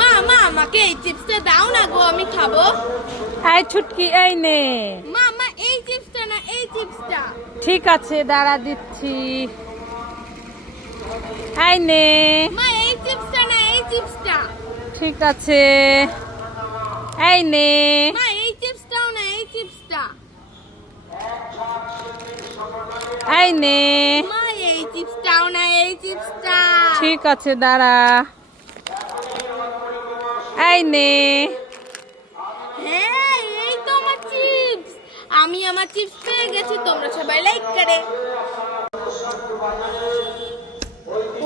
মা মা আমাকে এই চিপসটা দাও না গো, আমি খাবো। এই ছুটকি, এই নে। মা মা এই চিপসটা না, এই চিপসটা। ঠিক আছে, দাঁড়া দিচ্ছি। এই নে। মা এই চিপসটা না, এই চিপসটা। ঠিক আছে, এই নে। মা এই চিপসটাও না, এই চিপসটা। এই নে। মা এই চিপসটাও না, এই চিপসটা। ঠিক আছে, দাঁড়া। এই নে। হ্যাঁ এই তো আমার চিপস। আমি আমার চিপস পেয়ে গেছি, তোমরা সবাই লাইক করে।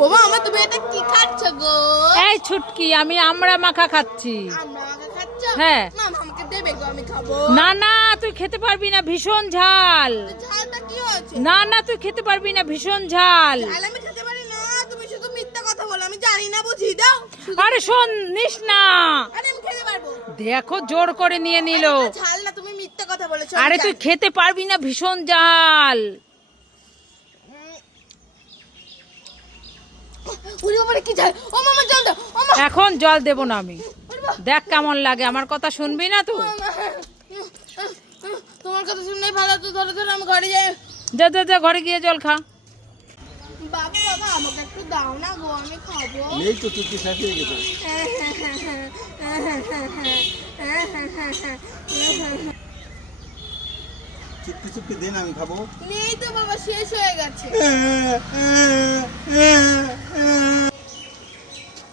ও মা তুমি এটা কি খাচ্ছ গো? এই ছুটকি, আমি আমড়া মাখা খাচ্ছি। আমরা আমাকে খাচ্ছ? হ্যাঁ। মামা আমাকে দেবে গো, আমি খাবো। না না, তুই খেতে পারবি না, ভীষণ ঝাল। ঝালটা কি হয়েছে? না না, তুই খেতে পারবি না, ভীষণ ঝাল। ঝাল আমি খেতে পারি না, তুমি শুধু মিথ্যা কথা বলো, আমি জানি না, বুঝি দাও। আরে শোন, নিস না। আরে আমি খেতে পারবো। দেখো, জোর করে নিয়ে নিল। আরে এটা ঝাল না, তুমি মিথ্যা কথা বলেছো। আমি আরে তুই জানি। খেতে পারবি না, ভীষণ ঝাল। ওরে বাবারে কি ঝাল! ও মামা জল দাও। ও মা! এখন জল দেব না আমি। দেখ কেমন লাগে, আমার কথা শুনবি না তুই? তোমার কথা শুনলেই ভালো, তো ধরে ধরে আমি ঘরে যাই। যা যা যা, ঘরে গিয়ে জল খা। বাবা বাবা আমাকে একটু দাও না গো, আমি খাবো। নেই তো, চুটকি শেষ হয়ে গেছে। চুটকি চুটকি দে না, আমি খাবো। নেই তো বাবা, শেষ হয়ে গেছে।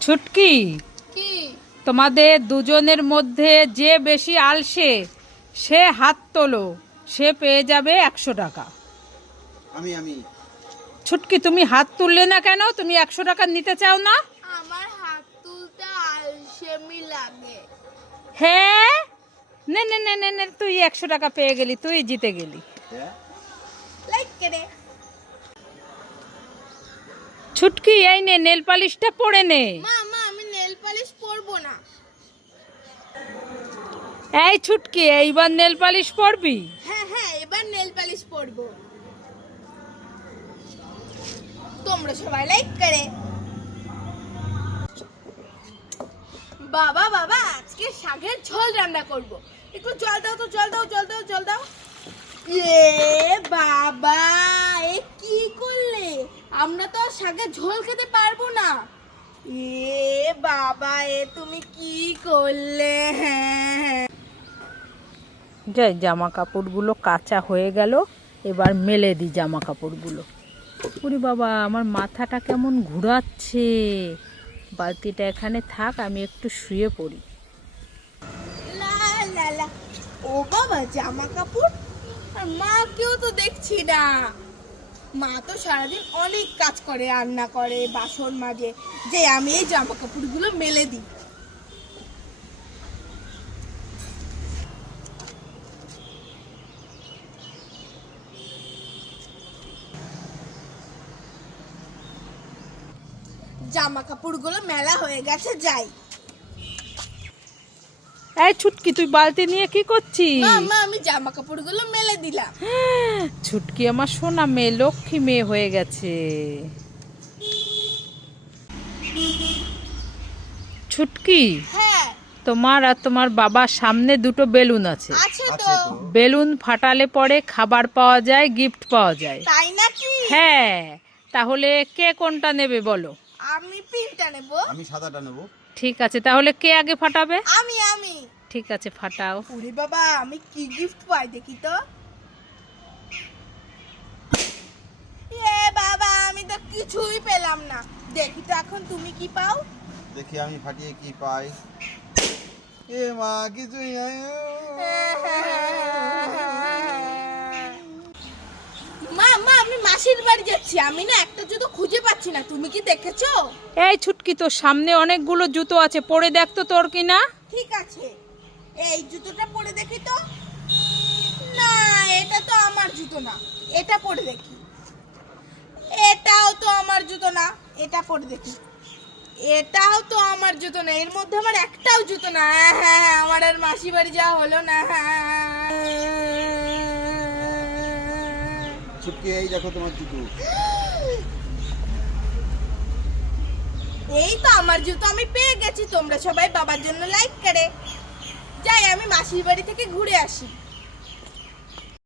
ছুটকি, কি? তোমাদের দুজনের মধ্যে যে বেশি আলসে সে হাত তোলো, সে পেয়ে যাবে 100 টাকা। আমি আমি ছুটকি, তুমি হাত তুললে না কেন? তুমি 100 টাকা নিতে চাও না? আমার হাত তুলতে আলসেমি লাগে। হ্যাঁ, নে নে নে নে নে, তুই 100 টাকা পেয়ে গেলি, তুই জিতে গেলি। লাইক করে। ছুটকি, এই নে, নেল পালিশটা পরে নে। মা মা আমি নেল পালিশ পরবো না। এই ছুটকি, এইবার নেল পালিশ পরবি? হ্যাঁ হ্যাঁ এবার নেল পালিশ পরবো। তোমরা সবাই লাইক করে। বাবা বাবা আজকে শাকের ঝোল রান্না করব। একটু জল দাও তো, জল দাও, জল দাও, জল দাও। এ বাবা, এ কি করলে? আমরা তো আর শাকের ঝোল খেতে পারবো না। এ বাবা, এ তুমি কি করলে? হ্যাঁ যাই, জামা কাপড়গুলো কাঁচা হয়ে গেল, এবার মেলে দিই জামা কাপড়গুলো। ওরে বাবা, আমার মাথাটা কেমন ঘুরাচ্ছে। বালতিটা এখানে থাক, আমি একটু শুয়ে পড়ি। লা লা লা। ও বাবা, জামা কাপড় আর মাকেও তো দেখছি না। মা তো সারাদিন অনেক কাজ করে, রান্না করে, বাসন মাজে, যে আমি এই জামা কাপড়গুলো মেলে দিই। জামা কাপড়গুলো মেলা হয়ে গেছে, যাই। এই ছুটকি, তুই বালতি নিয়ে কি করছিস? মা মা আমি জামা কাপড়গুলো মেলে দিলাম। ছুটকি আমার সোনা মেয়ে, লক্ষ্মী মেয়ে হয়ে গেছে। ছুটকি, হ্যাঁ তোমার আর তোমার বাবার সামনে দুটো বেলুন আছে। আছে তো। আছে তো। বেলুন ফাটালে পরে খাবার পাওয়া যায়, গিফট পাওয়া যায়। তাই নাকি? হ্যাঁ, তাহলে কে কোনটা নেবে বলো? আমি পিনটা নেব। আমি সাদাটা নেবো। ঠিক আছে, তাহলে কে আগে ফাটাবে? আমি ঠিক আছে, ফাটাও। ওরে বাবা, আমি কি গিফট পাই দেখি তো। এ বাবা, আমি তো কিছুই পেলাম না। দেখি তো এখন তুমি কি পাও। দেখি আমি ফাটিয়ে কি পাই। এ মা, কিছুই নাই। মা মা আমি মাসির বাড়ি যাচ্ছি, আমি না একটা জুতো খুঁজে পাচ্ছি না, তুমি কি দেখেছো? এই ছুটকি, তোর সামনে অনেকগুলো জুতো আছে, পরে দেখ তো তোর কিনা। ঠিক আছে, এই জুতোটা পরে দেখি তো। না, এটা তো আমার জুতো না, এটা পরে দেখি। এটাও তো আমার জুতো না, এটা পরে দেখি। এটাও তো আমার জুতো না, এর মধ্যে আমার একটাও জুতো না। হ্যাঁ, আমার আর মাসি বাড়ি যাওয়া হলো না। চুটকি, এই দেখো তোমার জুতো। এই তো আমার জুতো আমি পেয়ে গেছি, তোমরা সবাই বাবার জন্য লাইক করে। যাই আমি মাসির বাড়ি থেকে ঘুরে আসি।